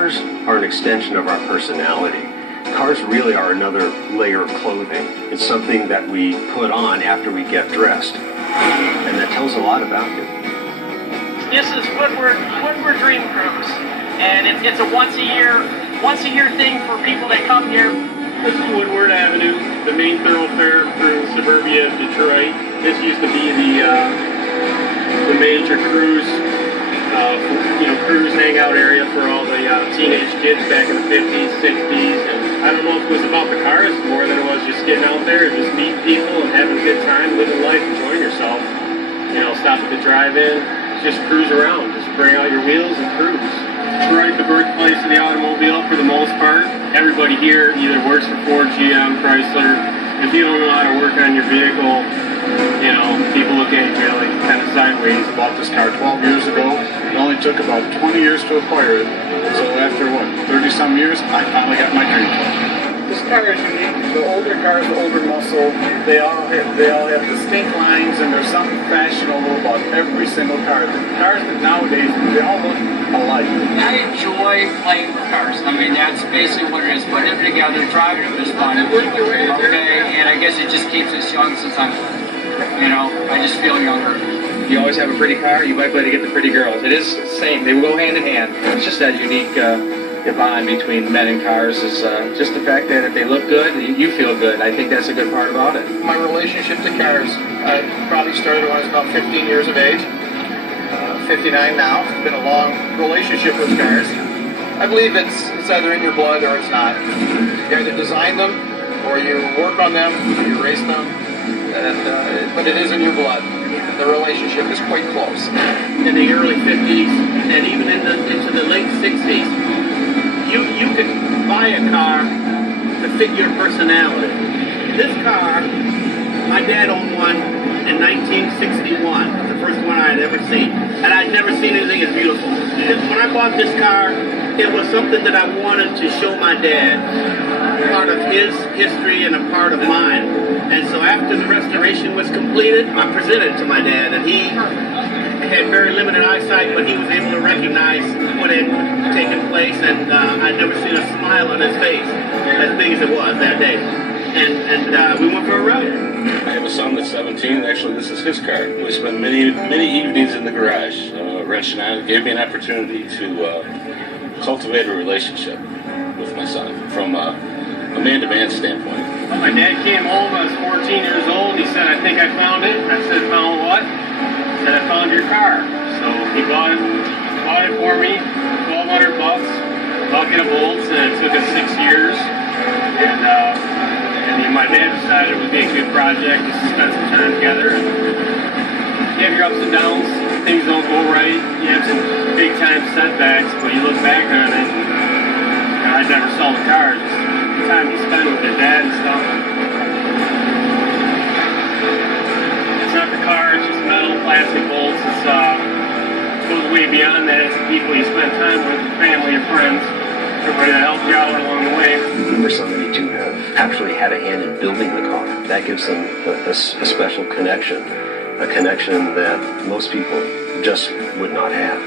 Cars are an extension of our personality. Cars really are another layer of clothing. It's something that we put on after we get dressed. And that tells a lot about you. This is Woodward Dream Cruise. And it's a once a year thing for people that come here. This is Woodward Avenue, the main thoroughfare through suburbia of Detroit. This used to be the major cruise hangout area for all the teenage kids back in the 50s, 60s. And I don't know if it was about the cars more than it was just getting out there and just meeting people and having a good time, living life, enjoying yourself. You know, stop at the drive-in, just cruise around. Just bring out your wheels and cruise. Detroit, the birthplace of the automobile for the most part. Everybody here either works for Ford, GM, Chrysler. If you don't know how to work on your vehicle, you know, people look at you really kind of sideways. I bought this car 12 years ago. It only took about 20 years to acquire it. So after, 30-some years, I finally got my dream car. This car is unique. The older cars, the older muscle, they all have distinct lines, and there's something fashionable about every single car. The cars that nowadays, they all look alike. I enjoy playing with cars. I mean, that's basically what it is. Putting them together, driving them is fun. Okay, and I guess it just keeps us young since I just feel younger. You always have a pretty car, you might be able to get the pretty girls. It is the same, they will go hand in hand. It's just that unique bond between men and cars is just the fact that if they look good, you feel good. I think that's a good part about it. My relationship to cars, I probably started when I was about 15 years of age. 59 now. It's been a long relationship with cars. I believe it's either in your blood or it's not. You either design them, or you work on them, or you race them. But it is in your blood. The relationship is quite close. In the early 50s and even into the late 60s, you could buy a car to fit your personality. This car, my dad owned one in 1961, the first one I had ever seen, and I'd never seen anything as beautiful. When I bought this car, it was something that I wanted to show my dad, part of his history and a part of mine. And so after the restoration was completed, I presented it to my dad, and he had very limited eyesight, but he was able to recognize what had taken place, and I'd never seen a smile on his face as big as it was that day. And we went for a ride. I have a son that's 17, and actually this is his car. We spent many evenings in the garage, wrenching on it. It gave me an opportunity to cultivate a relationship with my son from a man-to-man standpoint. My dad came home, I was 14 years old. He said, I think I found it. I said, found what? He said, I found your car. So he bought it for me, $1,200, bucket of bolts, and it took us 6 years. And my dad decided it would be a good project just to spend some time together. And you have your ups and downs. Things don't go right. You have some big time setbacks, but you look back on it, and I never saw the car. Just the time you spend with your dad and stuff. It's not the car, it's just metal, plastic bolts. It goes way beyond that. It's the people you spend time with, family and friends, everybody that helped you out along the way. For somebody to have actually had a hand in building the car, that gives them a special connection, a connection that most people just would not have.